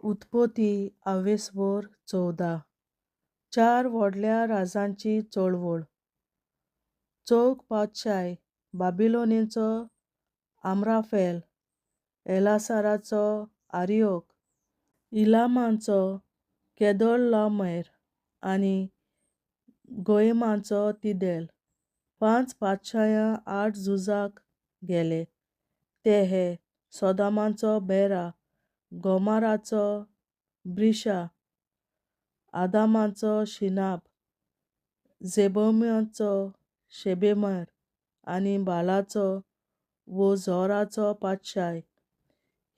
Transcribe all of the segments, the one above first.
उत्पत्ती 14 चार व्हडल्या राजांची चळवळ. चौग पातशाय बाबिलोनीचो आम्राफेल, एलासाराचो आरियोक, इलामांचो केदोर्लाओमेर आनी गोयमांचो तिदेल. पांच पातशायां आड झुजाक गेले. ते हे सोदोमाचो बेरा, गोमाराचो ब्रिशा, आदामाचो शिनाब, जेबोइमाचो शेबेमेर आनी बालाचो वो जोराचो पातशाय.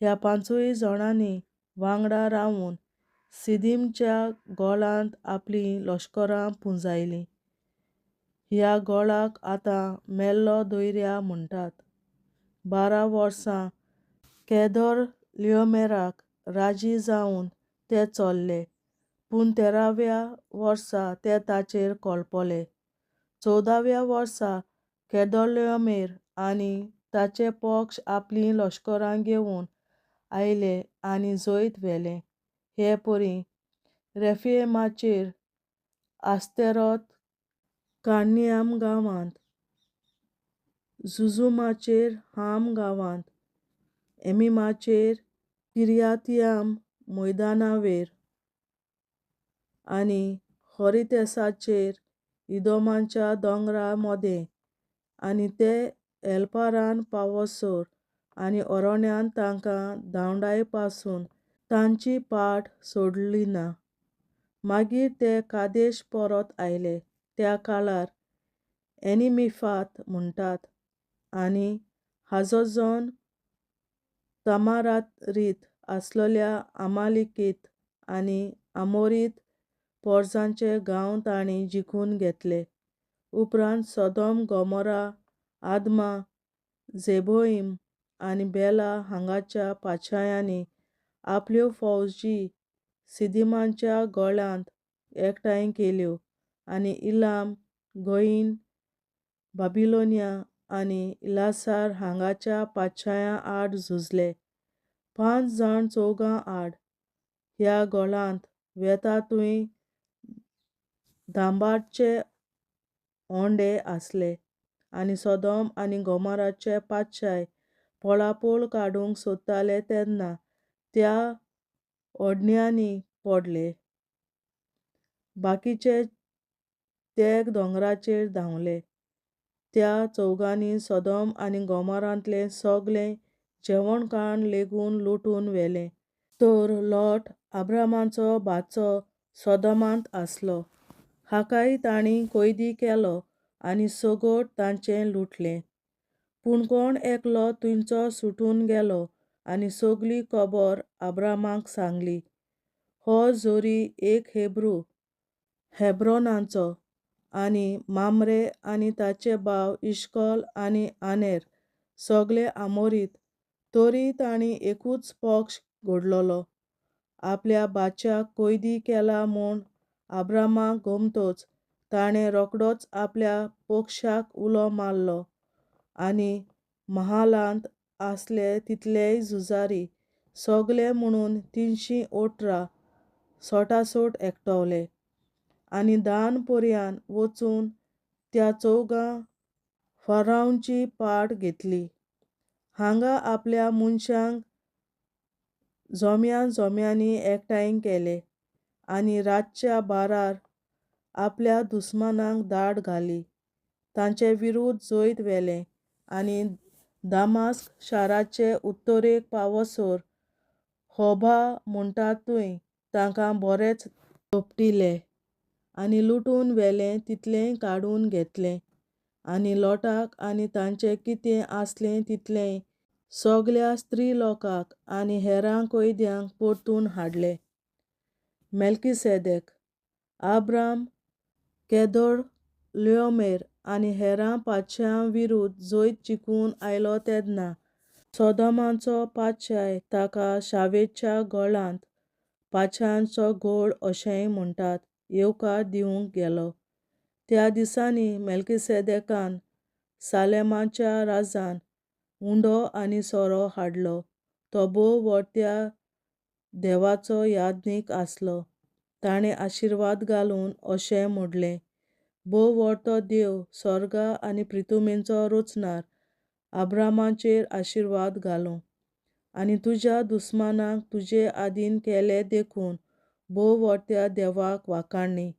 ह्या पांचूय जाणांनी वांगडा रावून सिदीमच्या गोळांत आपलीं लश्करां पुंजायलीं. ह्या गोळाक आतां मेल्लो दर्या म्हणटात. 12 वर्सां केदोर्लाओमेराक राजी जावन ते चल्ले, पूण 13व्या वर्सा ते ताचेर कळपले. 14व्या वर्सा केदोर्लाओमेर आनी ताचे पक्ष आपलीं लश्करां घेवन आयले आनी जैत व्हेलें. हे परी रेफाईमाचेर अस्तारोत, कार्नाइम गांवांत, झुझुमाचेर हाम गांवांत, एमीमाचेर किर्यातयीम मैदानावेर आनी होरेसेसाचेर इदोमाच्या दोंगरा मदें, आनी ते एलपारान पावसर आनी अरण्यान तांकां धांवडायपासून तांची पाट सोडली ना. मागीर ते कादेश परत आयले. त्या काळार एनमिफात म्हणटात आनी हाजोजोन तामारारीत आसलोल्या अमालेकीत आनी आमोरीत पोरसांचे गांव तांणी जिखून घेतले. उपरांत सोदोम, गोमोरा, आदमा, झेबोईम आनी बेला हांगाच्या पातशायांनी आपल्यो फौजी सिदीमाच्या गोळ्यांत एकठांय केल्यो आनी इलाम, गोयीम, बाबिलोनिया आनी एलासार हांगाच्या पातशायां आड झुजले. 5 जाण चौगां आड. ह्या गोळांत वेता थूंय दाबांडचे होंडे आसले आनी सोदोम आनी गोमोराचे पातशाय पळापळ काडूंक सोदताले तेन्ना त्या होंड्यांनी पडले. बाकीचे तेग दोंगराचेर धांवले. त्या चौगांनी सोदोम आनी गोमोरांतलें सगळें जेवणखाण लेगून लुटून व्हेलें. तर लोट अब्रामाचो भाचो सोदोमांत आसलो. हाकाय तांणी कैदी केलो आनी सगोट तांचें लुटलें. पूण कोण एकलो थंयचो सुटून गेलो आनी सगळी खबर अब्रामाक सांगली. हो जोरी एक हेब्रू, हेब्रोनाचो, आनी माम्रे आनी ताचे भाव इश्कोल आनी आनेर सगळे आमोरीत. तरी तांणी एकूच पक्ष घडलोलो. आपल्या भाच्याक कैदी केला म्हूण अब्रामाक गमतच ताणें रोखडोच आपल्या पक्षाक उलो मारलो आनी महालांत आसले तितलेय झुजारी, सगळे म्हणून 318 सोटासोट एकवटले आनी दान पर्यान वचून त्या चौगां फारावाची पाट घेतली. हांगा आपल्या मनशांक जोम्यांनी एकठांय केले आनी रातच्या बारार आपल्या दुस्मानांक धाड घाली. तांचे विरूध्द जैत व्हेलें आनी दामास्क शाराचे उत्तरेक पावसर होबा म्हणटात थूंय तांकां बरेंच दोपटिले आनी लुटून व्हेलें तितलेंय काडून घेतलें आनी लोटाक आनी तांचें कितें आसलें तितलेंय सगळ्या स्त्रीलोकांक आनी हेरां कैद्यांक परतून हाडलें. मेल्किसेदेक. अब्राम केदोर्लाओमेर आनी हेरां पातशायां विरूध्द जैत जिखून आयलो तेन्ना सोदोमाचो पातशाय ताका शावेच्या गोळांत पातशायांचो गड अशेंय म्हणटात येवकार दिवंक गेलो. त्या दिसांनी मेल्किसेदेकान सालेमाच्या राजान हुंडो आनी सोरो हाडलो. तो भोव व्हड त्या देवाचो यादनीक आसलो. ताणें आशिर्वाद घालून अशें म्हणलें, भोव व्हडतो देव, स्वर्गा आनी पृथ्वीचो रचणार, अब्रामाचेर आशिर्वाद घालूं आनी तुज्या दुस्मानाक तुजे आदीन केले देखून भोव व्हडत्या देवाक वाखाणणी.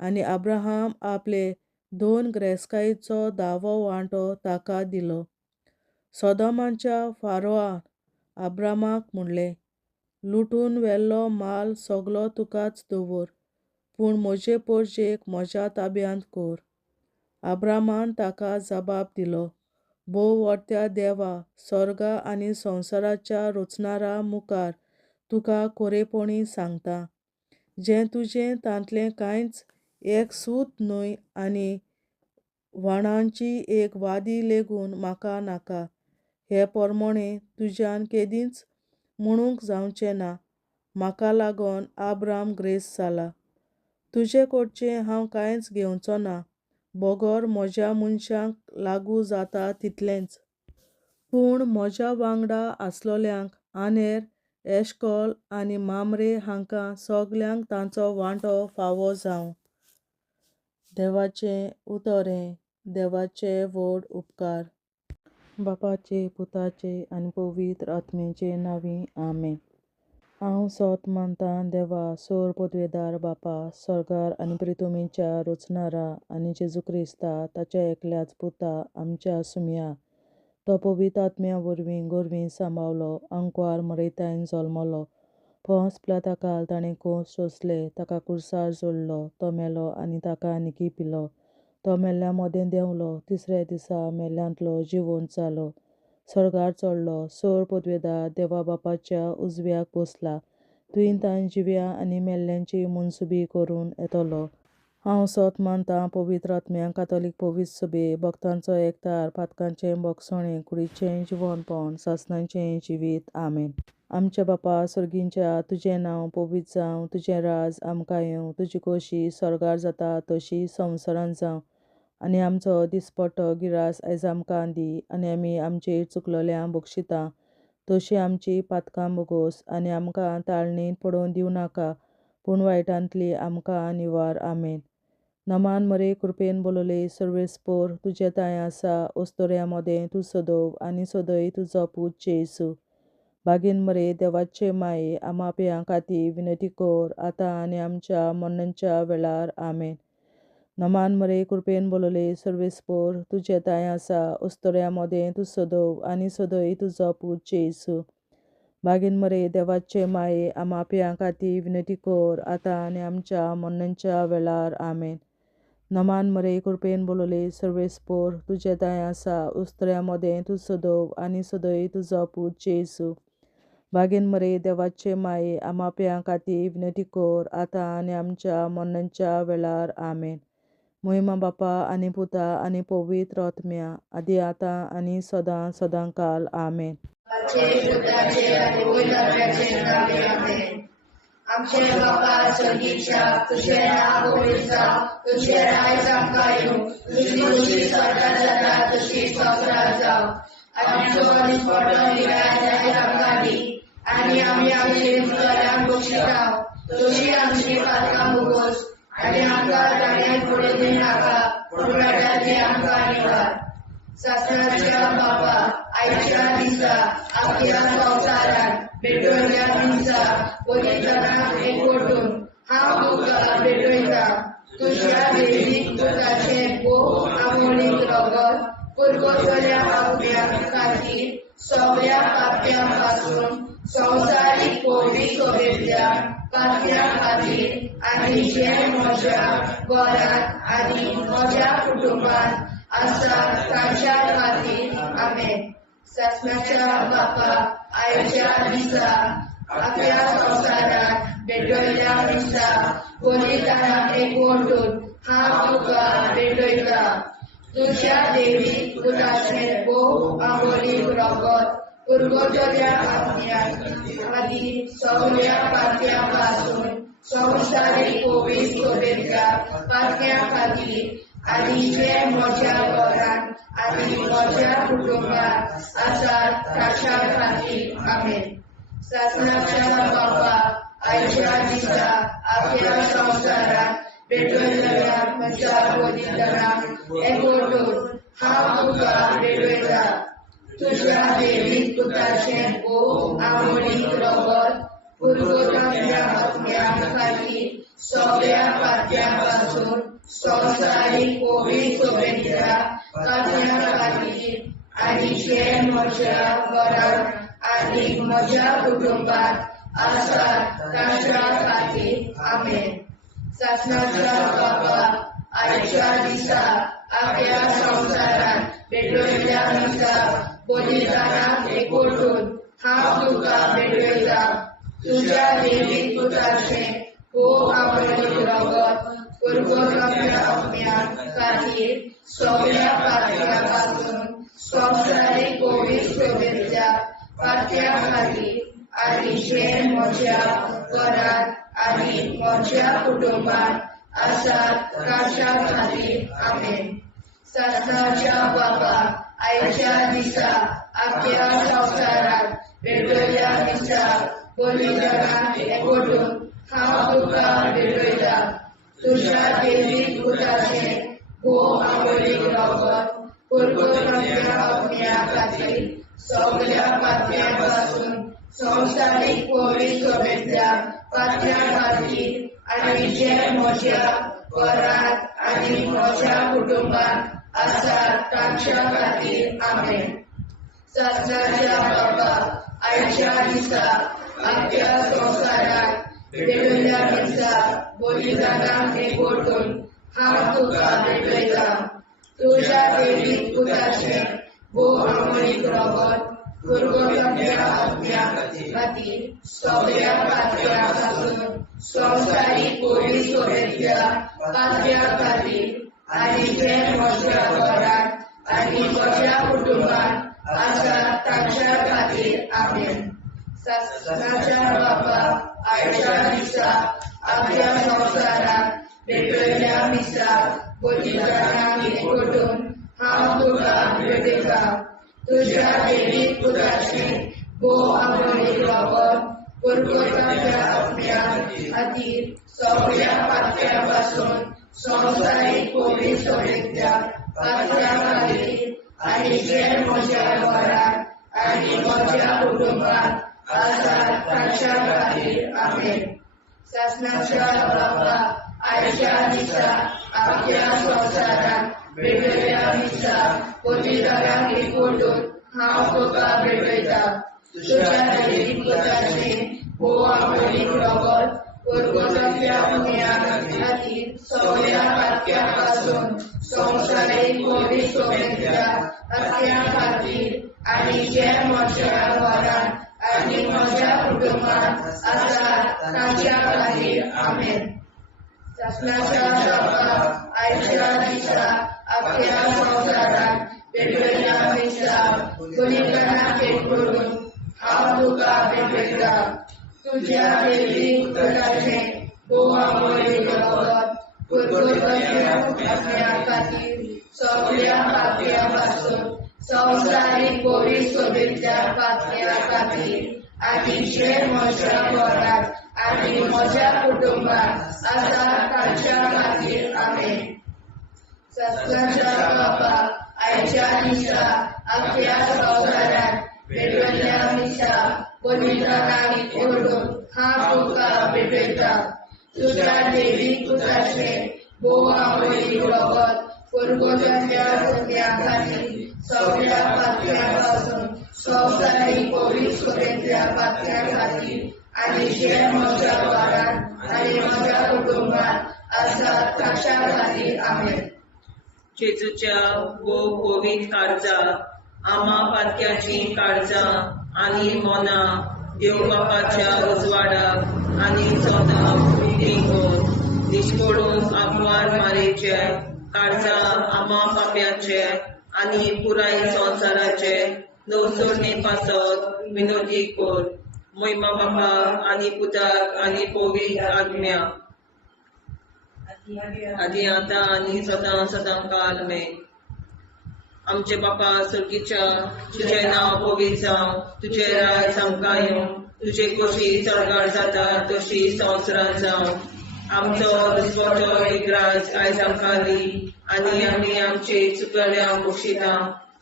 आनी अब्राहाम आपले 2 गिरेस्तकायेचो 10वो वांटो ताका दिलो. सोदोमाच्या फारोआन अब्रामाक म्हणलें, लुटून व्हेल्लो माल सगळो तुकाच दवर, पूण म्हजे पोरचेक म्हज्या ताब्यांत कर. अब्रामान ताका जबाब दिलो, भोव व्हडत्या देवा, स्वर्गा आनी संवसाराच्या रचणारा मुखार तुका खरेपणी सांगता, जें तुजें तांतलें कांयच एक सूत न्हय आनी व्हाळांची एक वादी लेगून म्हाका नाका. हे प्रमाणें तुज्यान केदींच म्हणूंक जावचें ना, म्हाका लागून अब्राम गिरेस्त जाला. तुजे कडचें हांव कांयच घेवचो ना, बोगोर म्हज्या मनशांक लागू जाता तितलेंच. पूण म्हज्या वांगडा आसलोल्यांक आनेर, एश्कोल आनी मामरे हांकां सगल्यांक तांचो वांटो फावो जावं. देवाचें उतोरें. देवाचे व्हड उपकार. बापाचे, पुताचे आनी पवित्र आत्म्याचे नांवीं आमेन. हांव सोत मानतां देवा, सर्वपदवेदार बापा, स्वर्गार आनी पृथ्वीच्या रचणारा, आनी जेजू क्रिस्ता, ताच्या एकल्याच पुता, आमच्या सुम्या, तो पवित्र आत्म्या वरवीं गोरवीं सांबावलो, अंकवार मरयतायन जल्मलो, पोंस पिलाताकाल ताणें कोंस सोंसले, ताका क्रुसार जोडलो, तो मेलो आनी ताका निकी पिलो, तो मेल्ल्या मोदें देंवलो, तिसऱ्या दिसा मेल्ल्यांतलो जिवंत जालो, स्वर्गार चडलो, सर्वपदवेदार देवा बापाच्या उजव्याक बसला, तुयेन ताण जिव्या आनी मेल्ल्यांची मनसुबी करून येतलो. हांव सोत मानतां पवित्र आत्म्यांक, कातोलीक पवित्र सभे, भक्तांचो एकठार, पातकांचें भोगसणें, कुडीचें जिवंतपण, सासणाचें जिवीत. आमेन. आमच्या बापा सर्गींच्या, तुजें नांव पवित्र जावं, तुजें राज आमकां येवं, तुजी खोशी स्वर्गार जाता तशी संवसारांत जावं. आनी आमचो दिसपट्टो गिरास आयज आमकां दी, आनी आमी आमचेर चुकलोल्यांक बक्षिता तशी आमची पातकां बोगोस, आनी आमकां ताळणेंत पडोवन दिवं नाका, पूण वायटांतली आमकां निवार. आमेन. नमान मरे, कृपेन बोलोले, सर्वेस्पोर, तुजे ताय आसा, ओस्तोऱ्या मोदें तूं सदोव, आनी सदय तुजो पूत जेसू. बागीन मरे, देवाचे माये, आमा पियां खातीर विनंती कर, आतां आनी आमच्या मरणाच्या वेळार. आमेन. नमान मरे, कृपेन बोलोले, सर्वेस्पोर, तुजे ताय आसा, ओस्तोऱ्या मोदें तूं सदोव, आनी सदय तुजो पूत जेसू. बागीन मरे, देवाचे माये, आमा पियां खातीर विनंती कर, आतां आनी आमच्या मरणाच्या वेळार. आमेन. नमान मरे, कृपेन बोलोले, सर्वेस्पोर, तुजे ताय आसा, ओस्तोऱ्या मोदें तूं सदोव, आनी सदय तुजो पूत जेसू. बागीन मरे, देवाचे माये, आमा पियां खातीर विनंती कर, आतां आनी आमच्या मरणाच्या वेळार. आमेन. महिमा बापा आनी पुता आनी पवित्र आत्म्या, आदी आतां आनी सदां सदांकाल. आमेन. आमचे बापा स्वर्गीच्या, तुझें नांव पवित्र जावं, तुझें राज आमकां येवं, तुजी खुशी स्वर्गार जाता तशी संवसारांत जावं. आमचो दिसपट्टो गिरास आयज आमकां दी, आनी आमी आमचे चुकलोल्यांक बक्षिता तशी आमची पातकां बोगोस, आनी आमकां ताळणेंत पडोवन दिवं नाका, पूण वायटांतली आमकां निवार. सासणाच्या बापा, आयच्या दिसा आपल्या संवसारांत भेटवयल्या दिसा पवित्रनाक एकवटून हांव तुका भेटयता. तुज्या देवीक पुताचें भोव आमोलीक रगत पुरगोसल्या आत्म्या खातीर सगळ्या पाप्यां पासून संवसारीक पवित्र सभेंतल्या पाप्यां खातीर, आनी जे म्हज्या घरांत आनी म्हज्या कुटुंबांत आसा तांच्या खातीर. आमेन. सासणाच्या बापा, आयच्या दिसा आपल्या संवसारांत भेटवयल्या दिसा पवित्रनाक एकवटून हांव तुका भेटयता. तुज्या देवीक पुताचें भोव आमोलीक रगत पुरगोसल्या आत्म्या खातीर सगळ्या पाप्यां पासून संवसारीक पवित्र सभेंतल्या पाप्यां खातीर, आनी जे म्हज्या घरांत आनी म्हज्या कुटुंबांत आसात तांच्या खातीर. आमेन. सासणाच्या बापा, संचार बोलितनाक एकवटून हांव तुका वेडयता तुझ्या देवीक पुताचें भोव आवडीक रगत पुरगोटांतल्या आत्म्या खातीर सगळ्या पात्यां पासून संवसारीक पवित्र सोबेच्या पात्या खातीर आनी जे म्हज्या घरांत आनी म्हज्या कुटुंबात आसात तांच्या खातीर आमेन. सासणाच्या बाबा आयच्या दिसा आख्या संवसारांत भेटयल्या दिसा बलिदानाक एकवटून हांव तुका भेटयता तुझ्या देवीक पुताचें भोव आवडीक रगत पुरगोटांतल्या आत्म्या खातीर सगळ्या पात्या पासून संवसारीक पवित्र सोबेच्या पात्या खातीर आनी जे म्हज्या घरांत आनी म्हज्या कुटुंबात आसात तांच्या खातीर आमेन. सासणाच्या बाबा आयच्या दिसा आख्या संवसारांत भेटयल्या दिसा बलिदानाक एकवटून हांव तुका भेटयता तुझ्या देवीक पुताचें भोव आवडीक रगत पुरगोटांतल्या आत्म्या खातीर सगळ्या पात्या पासून संवसारीक पवित्र सोबेच्या पात्या खातीर आनी जे म्हज्या घरांत आनी म्हज्या कुटुंबात आसात तांच्या खातीर आमेन. सासणाच्या बाबा आयच्या दिसा आख्या संवसारांत भेटयल्या दिसा बलिदानाक एकवटून हांव तुका भेटयता तुझ्या देवीक पुताचें भोव आवडीक रगत पुरगोटांतल्या आत्म्या खातीर सगळ्या पात्या पासून संवसारीक पवित्र सोबेच्या पात्या खातीर आनी जे म्हज्या घरांत आनी म्हज्या कुटुंबात आसात तांच्या खातीर आमेन. सासणाच्या बाबा आयच्या दिसा आख्या संवसारांत भेटयल्या दिसा बलिदानाक एकवटून हांव तुका भेटयता तुझ्या देवीक पुताचें भोव आवडीक रगत पुरगोटांतल्या आत्म्या खातीर सगळ्या पात्या पासून संवसारीक पवित्र सोबेच्या पात्या खातीर आनी जे म्हज्या घरांत आनी म्हज्या कुटुंबात आसात तांच्या खातीर आमेन. सासणाच्या बाबा आयच्या दिसा आख्या संवसारांत भेटयल्या दिसा बलिदानाक एकवटून हांव तुका भेटयता तुझ्या देवीक पुताचें भोव आवडीक रगत पुरगोटांतल्या आत्म्या खातीर सगळ्या पात्या पासून संवसारीक पवित्र सोबेच्या पात्या खातीर आनी जे म्हज्या घरांत आनी म्हज्या कुटुंबात आसात तांच्या खातीर आमेन. सासणाच्या बाबा आयच्या दिसा आख्या संवसारांत भेटयल्या दिसा बलिदानाक एकवटून हांव तुका भेटयता तुझ्या देवीक पुताचें भोव आवडीक रगत पुरगोटांतल्या आत्म्या खातीर सगळ्या पात्या पासून संवसारीक पवित्र सोबेच्या पात्या खातीर आनी जे म्हज्या घरांत आनी म्हज्या कुटुंबात आसात तांच्या खातीर आमेन. सासणाच्या बाबा आयच्या दिसा आख्या संवसारांत भेटयल्या दिसा बलिदानाक एकवटून हांव तुका भेटयता तुझ्या देवीक पुताचें भोव आवडीक रगत पुरगोटांतल्या आत्म्या खातीर सगळ्या पात्या पासून संवसारीक पवित्र सोबेच्या पात्या खातीर आनी जे म्हज्या घरांत आनी म्हज्या कुटुंबात आसात तांच्या खातीर आमेन. जेजूच्या भोव पवित्र काळजा आम्हा पातक्याची काळजा आनी मोना देव बापाच्या उजवाडाक आनी सदांच निश्पडून आंकवार मारेचे काळजा आम्हा पाप्याचे आनी पुराय संवसाराचे नवसोडणे पासत विनोदी कोर महिमा बापा आनी पुताक आनी पवित्र आत्म्या आदी आतां आनी सदां सदां काल आमेन. आमचे बापा सर्गीच्या तुझें नांव पवित्र जावं तुझे राज आमकां येवं तुझे कशी चडगाड जाता तशी संवसारांत जावं आमचो दुस्वाचो विग्राज आयज आमकां दी आनी आमी आमची चुकल्यांक बक्षिता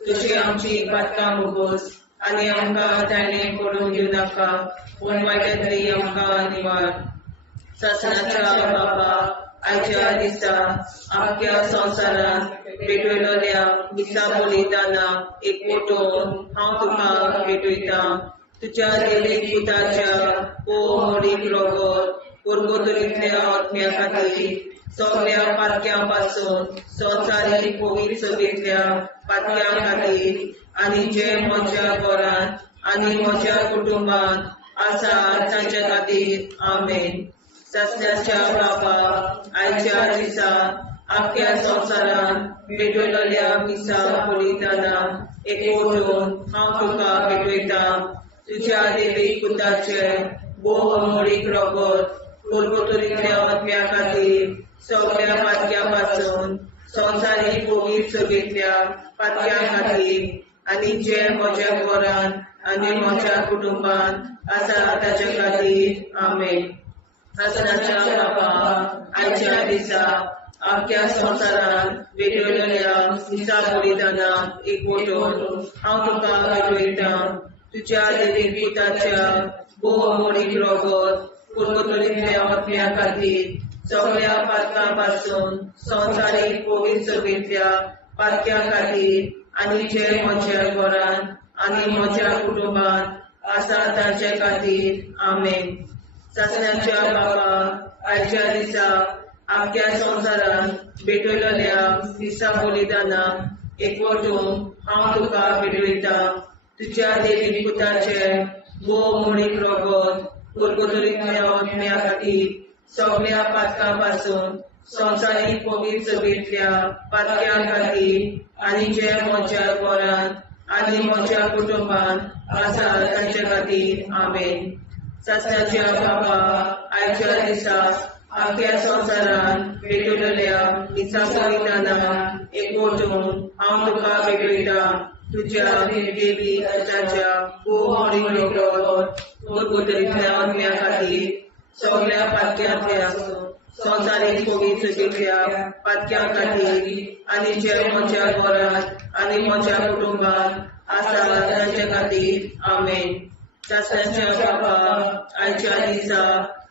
तशी आमची पातकां मुगोस आनी आमकां ताणें पडून दिवं नाका पूण वायटांतली आमकां निवार सासणाच्या बाबा आयच्या दिसा आख्या संवसारांत भेटयलोल्या दिसा बलिदाना एकवटून हांव तुका भेटयता तुज्या देवीक पुताच्या मोडीक रोगोर पुर्गोतरींतल्या आत्म्या खातीर सगळ्या पातक्यां पासून संवसारीक पवित्र सभेंतल्या पातक्यां खातीर आनी जे म्हज्या घरांत आनी म्हज्या कुटुंबांत आसा तांच्या खातीर आमेन सासण्याच्या बाबा आयच्या दिसा आख्या संवसारांत भेटयलोल्या दिसा बलिदाना एकवटून हांव तुका भेटयता तुज्या देवीक पुताचे मोडीक रोगोर पुर्गोतरींतल्या आत्म्या खातीर सगळ्या पातक्यां पासून संवसारीक पवित्र सभेंतल्या पातक्यां खातीर आनी जे म्हज्या घरांत आनी म्हज्या कुटुंबांत आसा ताचे खातीर आमेन सासणाच्या बाबा आयच्या दिसा आख्या संवसारांत भेटयलोल्या दिसा बलिदाना एकवटून हांव तुका भेटयता तुज्या देवीक पुताच्या मोडीक रोगोर पुर्गोतरींतल्या आत्म्या खातीर सगळ्या पातकां पासून संवसारीक पवित्र सभेंतल्या पातक्यां खातीर आनी जे म्हज्या घरांत आनी म्हज्या कुटुंबांत आसा तांचे खातीर आमेन सासण्याच्या बाबा आयच्या दिसा आख्या संवसारांत भेटयलोल्या दिसा बलिदाना एकवटून हांव तुका भेटयता तुज्या देवीक पुताचे मोडीक रोगोर पुर्गोतरींतल्या आत्म्या खातीर सगळ्या पातकां पासून संवसारीक पवित्र सभेंतल्या पातक्यां खातीर आनी जे म्हज्या घरांत आनी म्हज्या कुटुंबांत आसा तांचे खातीर आमेन सासण्याच्या बाबा आयच्या दिसा आख्या संवसारांत भेटयलोल्या दिसा बलिदाना एकवटून हांव तुका भेटयता तुज्या देवीक पुताच्या मोडीक रोगोर पुर्गोतरींतल्या आत्म्या खातीर सगळ्या पातक्यांतल्या संवसारीक पवित्र सभेंतल्या पातक्यां खातीर आनी जे म्हज्या घरांत आनी म्हज्या कुटुंबांत आसा तांचे खातीर आमेन सासण्याच्या बाबा आयच्या दिसा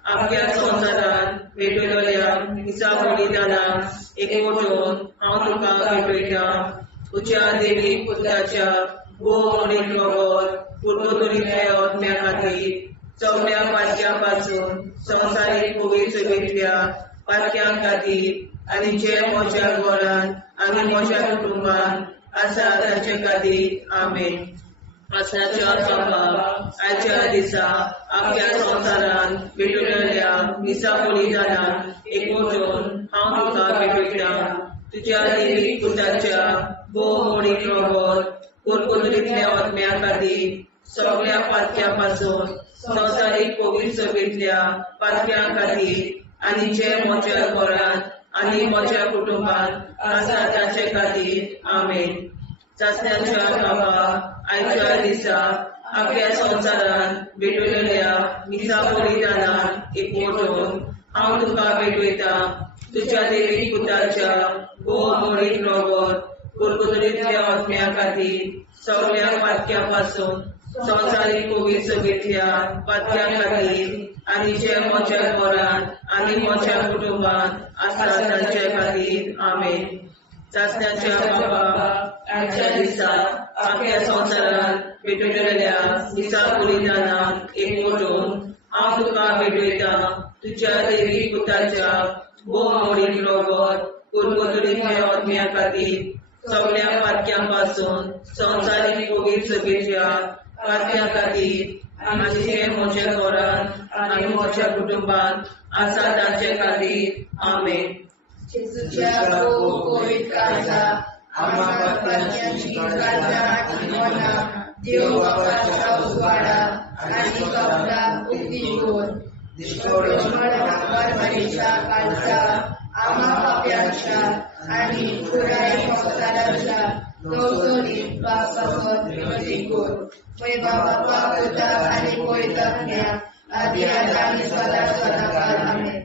आख्या संवसारांत भेटयलोल्या दिसा बलिदाना एकवटून हांव तुका भेटयता तुज्या देवीक पुताच्या मोडीक रोगोर पुर्गोतरींतल्या आत्म्या खातीर सगळ्या पातक्यां पासून संवसारीक पवित्र सभेंतल्या पातक्यां खातीर आनी जे म्हज्या घरांत आनी म्हज्या कुटुंबांत आसा तांचे खातीर आमेन सासण्याच्या बाबा आयच्या दिसा आख्या संवसारांत भेटयलोल्या दिसा बलिदाना एकवटून हांव तुका भेटयता तुज्या देवीक पुताच्या मोडीक रोगोर पुर्गोतरींतल्या आत्म्या खातीर सगळ्या पातक्यां पासून संवसारीक पवित्र सभेंतल्या पातक्यां खातीर आनी जे म्हज्या घरांत आनी म्हज्या कुटुंबांत आसा तांचे खातीर आमेन सासण्याच्या बाबा आयच्या दिसा आख्या संवसारांत भेटयलोल्या दिसा बलिदाना एकवटून हांव तुका भेटयता तुज्या देवीक पुताच्या मोडीक रोगोर पुर्गोतरींतल्या आत्म्या खातीर सगळ्या पातक्यां पासून संवसारीक पवित्र सभेंतल्या पातक्यां खातीर आनी जे म्हज्या घरांत आनी म्हज्या कुटुंबांत आसा तांचे खातीर आमेन सासण्याच्या बाबा आयच्या दिसा आख्या संवसारांत भेटयलोल्या दिसा बलिदाना एकवटून हांव तुका भेटयता तुज्या देवीक पुताच्या मोडीक रोगोर पुर्गोतरींतल्या आत्म्या खातीर सगळ्या पातक्यां पासून संवसारीक पवित्र सभेंतल्या पातक्यां खातीर आनी जे म्हज्या घरांत आनी म्हज्या कुटुंबांत आसा तांचे खातीर आमेन जेजूच्या पवित्र काळजा आम्हा पातकांची काळजा आनी मना देव बापाच्या उजवाडा आनी कपडा उक्ती कोर परमेच्या काळजा आम्हा पाप्यांच्या आनी पुराय संवसाराच्या नवसोनीत पापासोत विनोदी कोर बापा पुता आनी पवित्र आत्म्या आदी आनी सदा सदाकाळ आमेन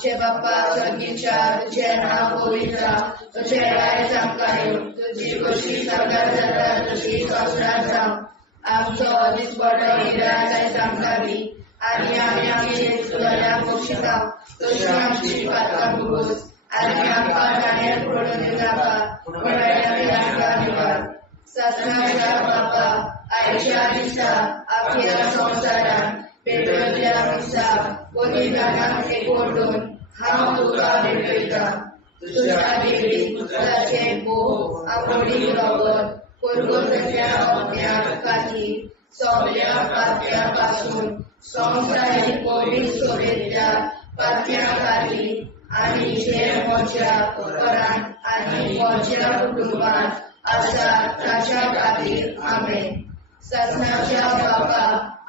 आमचे बाप्पा स्वर्गीच्या तुझे नाव पवित्र तुझे राय चांगला येऊन तुझी खुशी साकार जाता तुझी संस्कार जावं आमचो दिसपडो हिराय सांगतावी आणि आम्ही तुझ्या पोषिता तुझी आमची पात्रां बुगूस आणि आमकां गाण्यार पडून दिवनाका पडायला निवार ससनाच्या बाप्पा आयच्या दिसा आपल्या संसारान पेटवल्या दिसा बलिदानाक एकवटून हांव तुका भेटयता तुझ्या देवी पुत्राचे भोव आवडी रगत पुरगोतल्या अज्ञान खातीर सगळ्या पात्यापासून संवसारीक पवित्र सोबेतल्या पात्या खातीर आणि जे म्हज्या घरांत आनी म्हज्या कुटुंबांत आसा ताच्या खातीर आमेन ससनाच्या बापा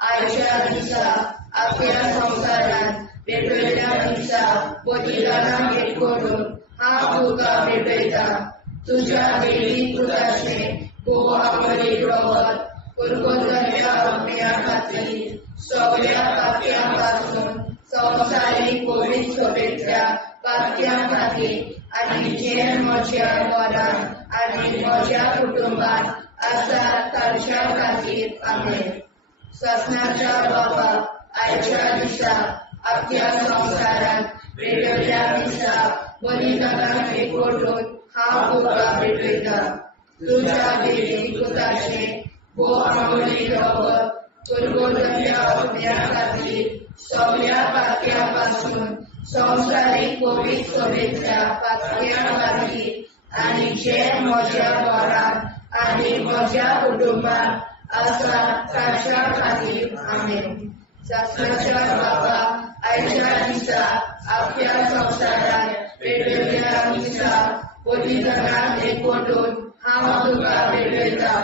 आयच्या दिसा आपल्या संसारान पेटयल्या दिसा बलिदानाक एकवटून हांव तुका भेटयता तुझ्या देवी पुत्राचे भोव आवडी रगत पुरगोतल्या अज्ञा खातीर सगळ्या पात्यापासून संवसारीक पवित्र सोबेतल्या पात्या खातीर आनी जे म्हज्या घरांत आनी म्हज्या कुटुंबांत आसा ताच्या खातीर आमेन ससनाच्या बापा आयच्या दिसा आपल्या संसारात पेटयल्या दिसा बलिदानाक एकवटून हांव तुका भेटयता तुझ्या देवी पुत्राचे भोव आवडी रगत पुरगोतल्या अज्ञा खातीर सगळ्या पात्यापासून संवसारीक पवित्र सोबेतल्या पात्या खातीर आनी जे म्हज्या घरांत आनी म्हज्या कुटुंबांत आसा ताच्या खातीर आमेन ससनाच्या बापा आयच्या दिसा आपल्या संसारात पेटयल्या दिसा बलिदानाक एकवटून हांव तुका भेटयता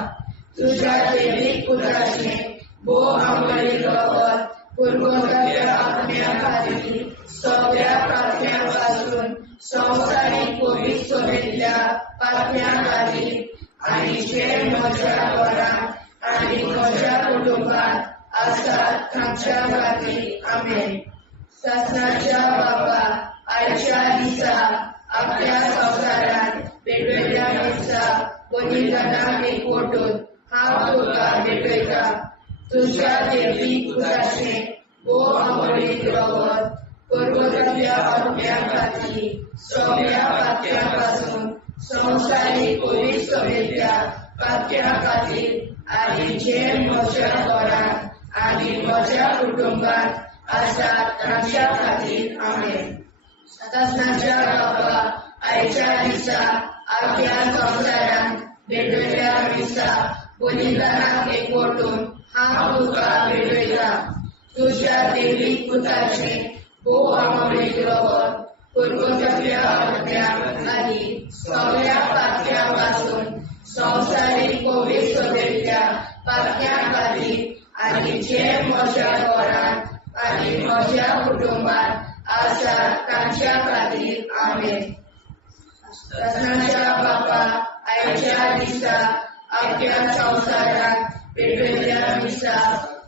तुझ्या देवी पुत्राचे भोव आवडी रगत पुरगोतल्या अज्ञा खातीर सगळ्या पात्यापासून संवसारीक पवित्र सोबेतल्या पात्या खातीर आनी जे म्हज्या घरांत आनी म्हज्या कुटुंबांत आसा ताच्या खातीर आमेन ससनाच्या बापा आयच्या दिसा आपल्या संसारात पेटयल्या दिसा बलिदानाक एकवटून हांव तुका भेटयता तुझ्या देवी पुत्राचे भोव आवडी रगत पुरगोतल्या अज्ञा खातीर सगळ्या पात्यापासून संवसारीक पवित्र सोबेतल्या पात्या खातीर आनी जे म्हज्या घरांत आनी म्हज्या कुटुंबांत आसा ताच्या खातीर आमेन ससनाच्या बापा आयच्या दिसा आपल्या संसारात पेटयल्या दिसा बलिदानाक एकवटून हांव तुका भेटयता तुझ्या देवी पुत्राचे भोव आवडी रगत पुरगोतल्या अज्ञा खातीर सगळ्या पात्यापासून संवसारीक पवित्र सोबेतल्या पात्या खातीर आनी जे म्हज्या घरांत आनी म्हज्या कुटुंबांत आसा ताच्या खातीर आमेन ससनाच्या बापा आयच्या दिसा आपल्या संसारात पेटयल्या दिसा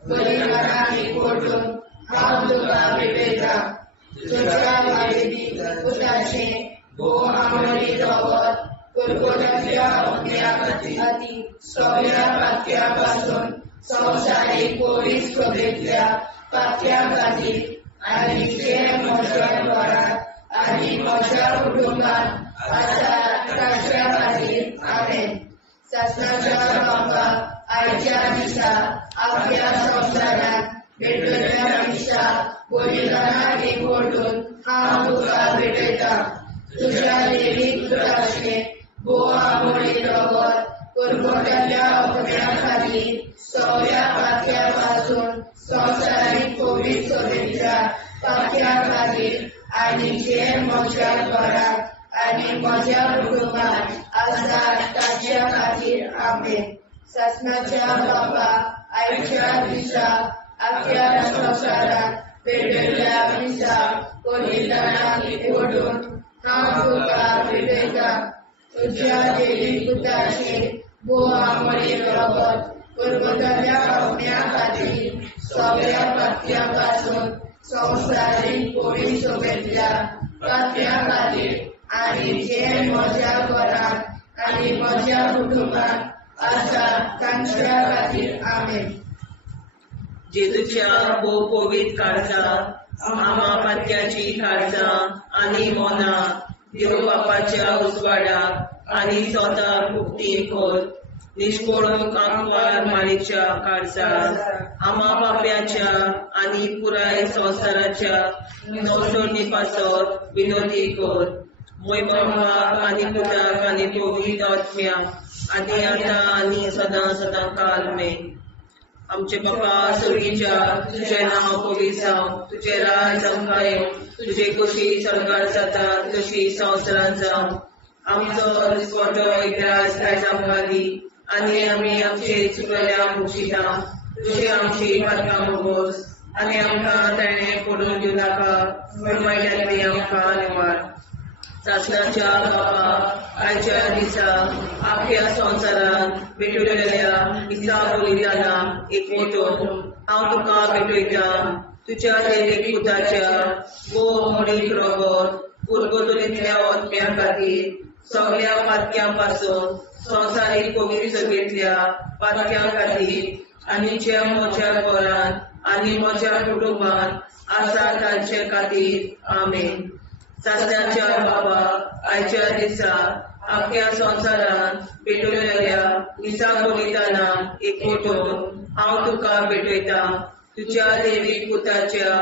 बलिदानाक एकवटून हांव तुका भेटयता तुझ्या देवी पुत्राचे भोव आवडी रगत पुरगोतल्या अज्ञा खातीर सगळ्या पात्यापासून संवसारीक पवित्र सोबेतल्या पात्या खातीर आनी जे म्हज्या घरांत आनी म्हज्या कुटुंबांत आसा ताच्या खातीर आमेन ससनाच्या बापा आयच्या दिसा आपल्या संसारात पेटयल्या दिसा बलिदानाक एकवटून हांव तुका भेटयता तुझ्या देवी पुत्राचे भोव आवडी रगत पुरगोतल्या अज्ञा खातीर सगळ्या पात्यापासून संवसारीक पवित्र सोबेतल्या पात्या खातीर आनी जे म्हज्या घरांत आनी म्हज्या कुटुंबांत आसा ताच्या खातीर आमेन ससनाच्या बापा आयच्या दिसा आपल्या संसारात पेटयल्या दिसा बलिदानाक एकवटून हांव तुका भेटयता तुझ्या देवी पुत्राचे भोव आवडी रगत पुरगोतल्या अज्ञा खातीर सगळ्या पात्यापासून संवसारीक कोविड सभेंतल्या पातळ्या खातीर आनी जे म्हज्या घरांत आनी म्हज्या कुटुंबात आसा तांच्या खातीर आमेन. जेजूच्या भोव पवित्र काळजा आमा पात्याची काळजा आनी मोना देव बापाच्या उजवाडाक आनी स्वता मुक्ती कोर निष्पळून आंकवार माळेच्या काळजार आमा बाप्याच्या आनी पुराय संवसाराच्या नवसोडणी पासत विनोदी कोर मोयमा आनी पुताक आनी पवित्र आत्म्या आनी आतां आनी सदां सदां काल मेन. आमचे बापा सर्गीच्या तुझें नांव पवित्र जावं, तुझें राज आमकां येवं, तुजी कशी सरकार जाता तशी संवसारांत जावं. आमचो दिसपटो एकदांच आयज आमकां दी आनी आमी आमचे चुकल्यांक बक्षिता. तुजी आमची पातकां भोगोस आनी आमकां ताणें पडून दिवं नाका, वायटांतली आमकां निवार. सासणाच्या बापा आयच्या दिसा आख्या संवसारांत भेटलेल्या दिसा बलिदाना एकवटून हांव तुका भेटयता. तुज्या देवीक पुताच्या भोव मोडीक रगत पुर्गोतलींतल्या आत्म्या खातीर सगळ्या पातक्यां पासून संवसारीक पवित्र सभेंतल्या पातक्यां खातीर आनी जे म्हज्या घरांत आनी म्हज्या कुटुंबांत आसा तांचे खातीर आमेन. सासण्याच्या बाबा आयच्या दिसा आख्या संवसारांत भेटलेल्या दिसा बलिदाना एकवटून हांव तुका भेटयता. तुज्या देवीक पुताच्या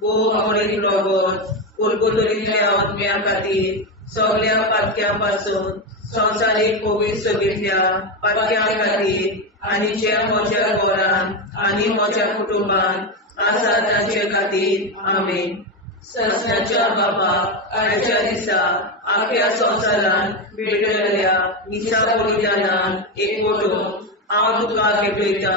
भोव मोडीक रगत पुर्गोतलींतल्या आत्म्या खातीर सगळ्या पातक्यां पासून संवसारीक पवित्र सभेंतल्या पातक्यां खातीर आनी जे म्हज्या घरांत आनी म्हज्या कुटुंबांत आसा तांचे खातीर आमेन. सासण्याच्या बाबा आयच्या दिसा आख्या संवसारांत भेटलेल्या दिसा बलिदाना एकवटून हांव तुका भेटयता.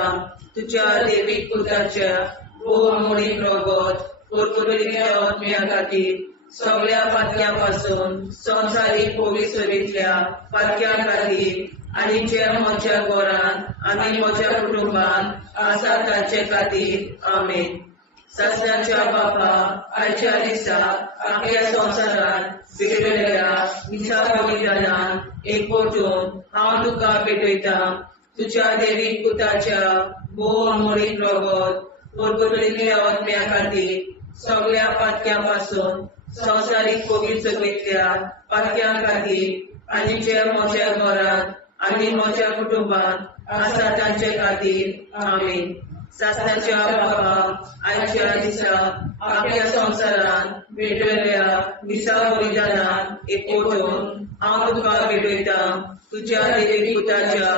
तुज्या देवीक पुताच्या भोव मोडीक रगत पुर्गोतलींतल्या आत्म्या खातीर सगळ्या पातक्यां पासून संवसारीक पवित्र सभेंतल्या पातक्यां खातीर आनी जे म्हज्या घरांत आनी म्हज्या कुटुंबांत आसा तांचे खातीर आमेन. सासण्याच्या बापा आयच्या दिसा आख्या संवसारांत भेटलेल्या दिसा बलिदाना एकवटून हांव तुका भेटयता. तुज्या देवीक पुताच्या भोव मोडीक रगत पुर्गोतलींतल्या आत्म्या खातीर सगळ्या पातक्यां पासून संवसारीक पवित्र सभेंतल्या पातक्यां खातीर आनी जे म्हज्या घरांत आनी म्हज्या कुटुंबांत आसा तांचे खातीर आमेन. सासण्याच्या बाबा आयच्या दिसा आख्या संवसारांत भेटलेल्या दिसा बलिदाना एकवटून हांव तुका भेटयता. तुज्या देवीक पुताच्या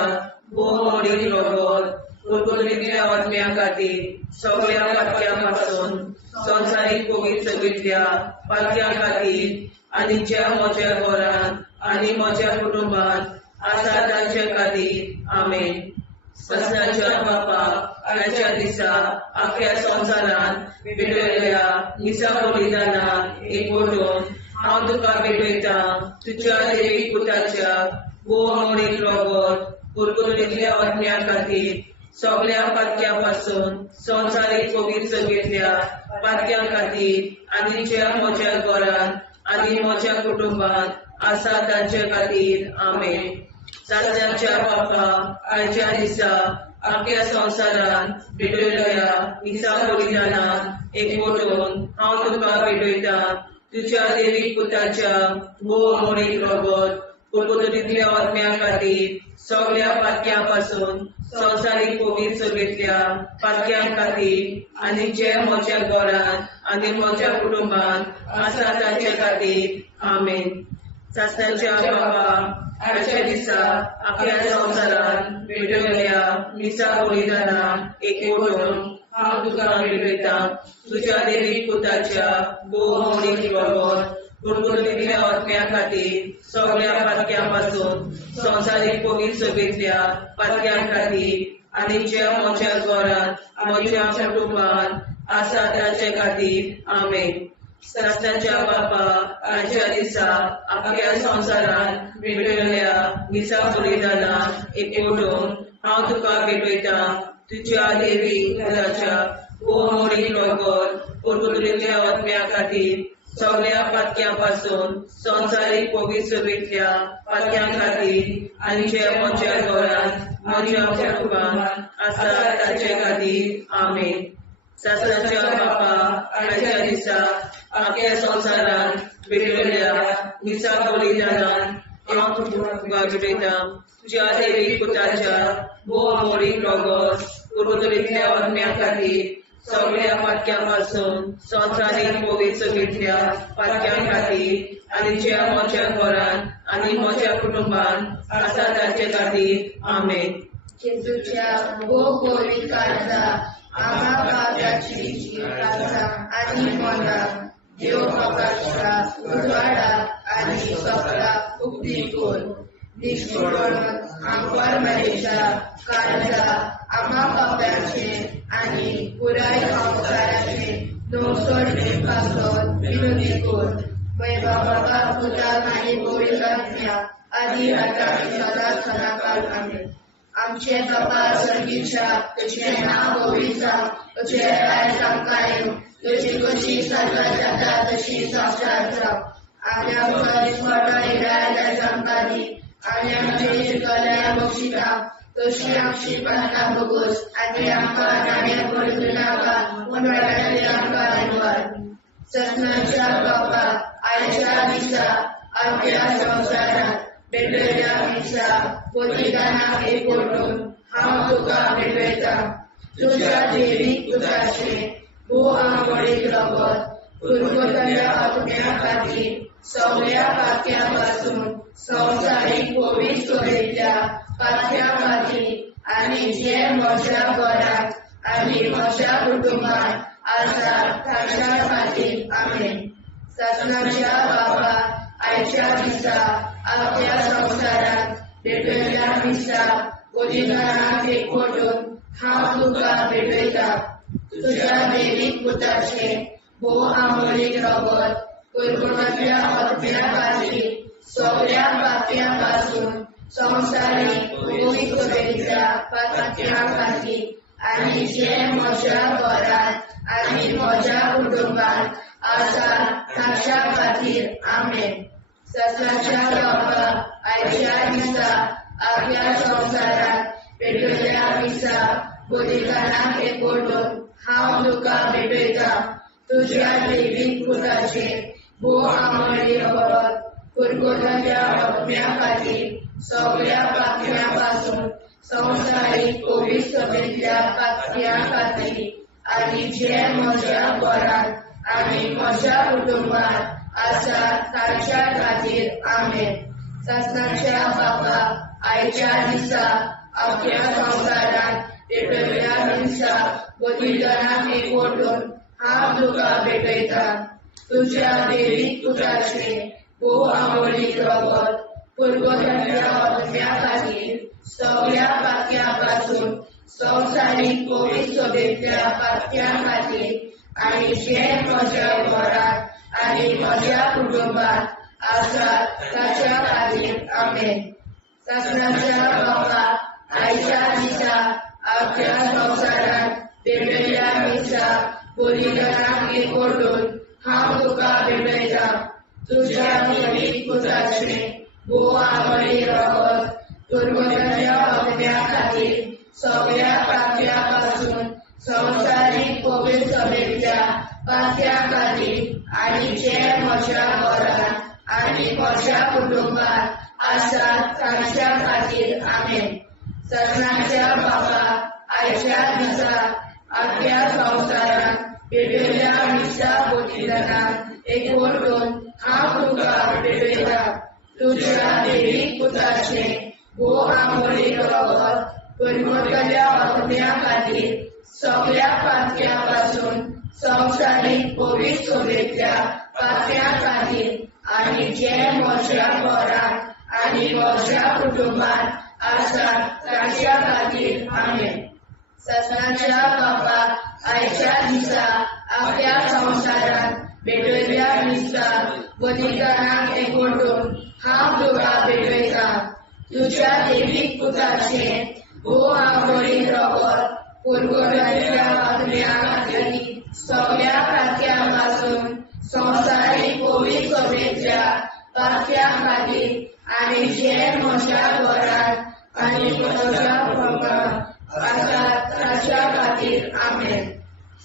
भोव मोडीक रगत पुर्गोतलींतल्या आत्म्या खातीर सगळ्या पातक्यां पासून संवसारीक पवित्र सभेंतल्या पातक्यां खातीर आनी जे म्हज्या घरांत आनी म्हज्या कुटुंबांत आसा तांचे खातीर आमेन. सासण्याच्या बापा आयच्या दिसा आख्या संवसारांत भेटलेल्या दिसा बलिदाना एकवटून हांव तुका भेटयता. तुज्या देवीक पुताच्या भोव मोडीक रगत पुर्गोतलींतल्या आत्म्या खातीर सगळ्या पातक्यां पासून संवसारीक पवित्र सभेंतल्या पातक्यां खातीर आनी जे म्हज्या घरांत आनी म्हज्या कुटुंबांत आसा तांचे खातीर आमेन. सासण्याच्या बापा आयच्या दिसा आख्या संवसारांत भेटलेल्या दिसा बलिदाना एकवटून हांव तुका भेटयता. तुज्या देवीक पुताच्या भोव मोडीक रगत पुर्गोतलींतल्या आत्म्या खातीर सगळ्या पातक्यां पासून संवसारीक पवित्र सभेंतल्या पातक्यां खातीर आनी जे म्हज्या घरांत आनी म्हज्या कुटुंबांत आसा तांचे खातीर आमेन. सासण्याच्या बाबा आयच्या दिसा आख्या संवसारांत भेटलेल्या दिसा बलिदाना एकवटून हांव तुका भेटयता. तुज्या देवीक पुताच्या भोव मोडीक रगत पुर्गोतलींतल्या आत्म्या खातीर सगळ्या पातक्यां पासून संवसारीक पवित्र सभेंतल्या पातक्यां खातीर आनी जे म्हज्या घरांत म्हज्या कुटुंबांत आसा तांचे खातीर आमेन. सासण्याच्या बापा आयच्या दिसा आख्या संवसारांत भेटलेल्या दिसा बलिदाना एकवटून हांव तुका भेटयता. तुज्या देवीक पुताच्या मोरी रगत पुर्तुलेल्या आत्म्या खातीर सगळ्या पातक्यां संवसारीक पवित्रतेंतल्या पातक्यां खातीर आनी जे म्हज्या घरांत म्हज्या कुटुंबांत आसा ताचे खातीर आमेन. सासणाच्या बापा आयच्या दिसा आख्या संवसारांत भेटलेल्या निसा बलिदानान हांव तुका जुटयता. तुज्या देवीक पुताच्या मोरीक रगत पुर्तुलेंतल्या आत्म्या खातीर सगळ्या पातक्यां संवसारीक पवित्रतेंतल्या पातक्यां खातीर आनी जे म्हज्या घरांत आनी म्हज्या कुटुंबांत आसा ताचे खातीर आमेन. जेजूच्या गोगोली काळजा आम्हा पाप्याची काळजा आनी मोना देव बापाच्या उजवाडा आनी सगळा उक्ती कोर निष्ठोरण आमकां मेरेच्या काळजा आम्हा पाप्याचे आनी पुराय संवसाराचे नवसोडणे पासत विनोदी कोर. वैभव बाबा पुता आनी गोविंदात्म्या आदी आता सदा सदाकाळ आमेन. आमचे बाबा सर्गीच्या तुझे नाव गोविंदा तुझे राय आमकां तुझी कशी साजरा जाता तशी साक्षात जाव. आनी आमकां दिसपट्टो राय आमकां दी आनी आमचे शिकल्या बक्षिता तशी आमची प्रार्थना बगोस आनी आमकां नाणे पडूं नाका पूण वाड्यातली आमकां निवार. ससनाच्या बापा आयच्या दिसा आमच्या संवसारांत भेटलेल्या दिसा बलिदानाक एकवटून हांव तुका भेटयता. तुज्या देवीक पुताचे आंबोळीक रगत पुर्तुलेंतल्या आत्म्या खातीर सगळ्या पातक्यां संवसारीक पवित्रतेंतल्या पातक्यां खातीर आनी जे म्हज्या घरांत आनी म्हज्या कुटुंबांत आसा ताच्या खातीर आमेन. ससनाच्या बापा आयच्या दिसा आख्या संवसारांत भेटलेल्या दिसा बलिदानाक एकवटून हांव तुका भेटयता. तुज्या देवीक पुताचे आंबोळीक रगत पुर्तुलेंतल्या आत्म्या खातीर सगळ्या पातक्यां संवसारीक पवित्रतेंतल्या पातक्यां खातीर आनी जे म्हज्या घरांत आनी म्हज्या कुटुंबांत आसा ताच्या खातीर आमेन. ससनाच्या बापा आयच्या दिसा आख्या संवसारांत भेटलेल्या दिसा बलिदानाक एकवटून हांव तुका भेटयता. तुज्या देवीक पुताचे आंबोळीक रगत पुर्तुलेंतल्या आत्म्या खातीर सगळ्या पातक्यां संवसारीक पवित्रतेंतल्या पातक्यां खातीर आनी जे म्हज्या घरांत आनी म्हज्या कुटुंबांत आसा ताच्या खातीर आमेन. ससनाच्या बापा आयच्या दिसा आख्या संवसारांत भेटलेल्या दिसा बलिदानाक एकवटून हांव तुका भेटयता. तुज्या देवीक पुताचे आंबोळीक रगत पुर्तुलेंतल्या आत्म्या खातीर सगळ्या पातक्यां संवसारीक पवित्रतेंतल्या पातक्यां खातीर आनी जे म्हज्या घरांत आनी म्हज्या कुटुंबांत आसा ताच्या खातीर आमेन. ससनाच्या बापा आयच्या दिसा आख्या संवसारांत भेटलेल्या दिसा बलिदानाक एकवटून हांव तुका भेटयता. तुज्या देवीक पुताचे आंबोळीक रगत पुर्तुलेंतल्या आत्म्या खातीर सगळ्या पातक्यां संवसारीक पवित्रतेंतल्या पातक्यां खातीर आनी जे म्हज्या घरांत आनी म्हज्या कुटुंबांत आसा ताच्या खातीर आमेन. ससनाच्या बापा आयच्या दिसा आख्या संवसारांत भेटलेल्या दिसा बलिदानाक एकवटून हांव तुका भेटयता. तुज्या देवीक पुताचे आंबोळीक रगत पुर्तुलेंतल्या आत्म्या खातीर सगळ्या पातक्यां संवसारीक पवित्रतेंतल्या पातक्यां खातीर आनी जे म्हज्या घरांत आनी म्हज्या कुटुंबांत आसा ताच्या खातीर आमेन. ससनाच्या बापा आयच्या दिसा आख्या संवसारांत भेटलेल्या दिसा बलिदानाक एकवटून हांव तुका भेटयता. तुज्या देवीक पुताचे आंबोळीक रगत पुरगोराच्या आत्म्या खातीर सगळ्या पातक्यांपासून संवसारीक कोवीड सभेच्या पातक्या खातीर आनी जे म्हज्या घरांत आनी म्हज्या कुटुंबांत आसात ताच्या खातीर आमेन.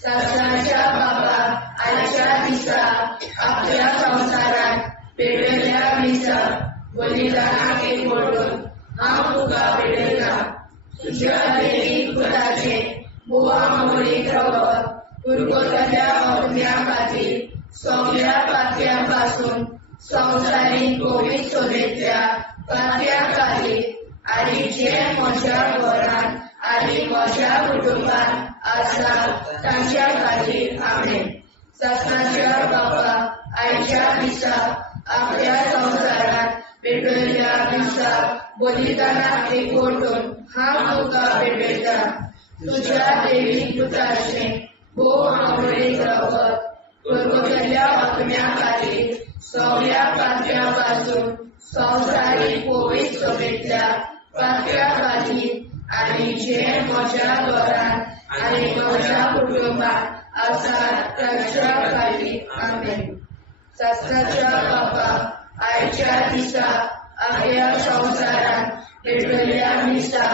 शासनाच्या बाबा आयच्या दिसा आपल्या संवसारांत पेटयल्ल्या मिसा बलिदानाक एकवटून हांव तुका पेटयतां. तुज्या दैवीक पुताचे बोवा मोडीत रगत पुरगोरल्या आत्म्या खातीर सगळ्या पातक्यांपासून संवसारीक कोवीड सभेच्या पातक्या खातीर आनी जे म्हज्या घरांत आनी म्हज्या कुटुंबांत आसा तांच्या खातीर आमेन. शासनाच्या बाबा आयच्या दिसा आपल्या संवसारांत पेटयल्ल्या दिसा बलिदानाक एकवटून हांव तुका पेटयतां. तुज्या दैवीक पुताचे बोव आमोडीत रगत पुरगोरल्या आत्म्या खातीर सगळ्या पातक्यांपासून संवसारीक कोवीड सभेच्या पातक्या खातीर आनी जे म्हज्या घरांत आनी म्हज्या कुटुंबांत आसा तांच्या खातीर आमेन. शासनाच्या बाबा आयच्या दिसा आपल्या संवसारांत पेटयल्ल्या मिसा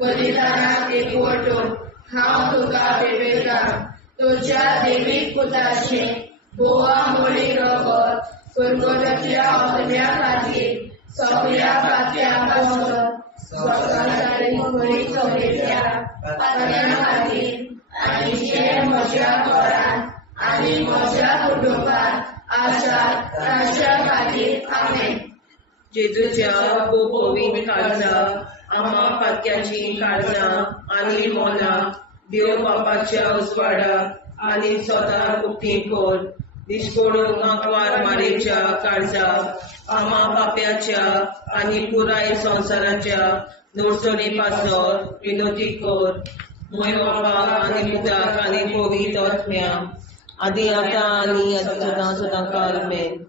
बलिदानाक एकवटून हांव तुका पेटयतां. तुज्या दैवीक पुताचे बोवा मोडीत रगत पुरगोरल्या आत्म्या खातीर सगळ्या पातक्यांपासून संवसारीक कोवीड सभेच्या पातक्या खातीर आनी जे म्हज्या घरांत आनी म्हज्या कुटुंबांत आसा तांच्या खातीर आमेन. जेजूच्या कोवीड काळजा आम्हा पातक्याची काळजां आनी मोलां देव बापाच्या उजवाडाक आनी सदां उक्ती कोर. दिसपडून आंकवार मारेच्या काळजाक आम्हा पाप्याच्या आनी पुराय संवसाराच्या नोडसणी पासत विनोदी कोर. मोय बापा आनी पुताक आनी पवित्र आत्म्या आदी आतां आनी सदां सदां काल आमेन.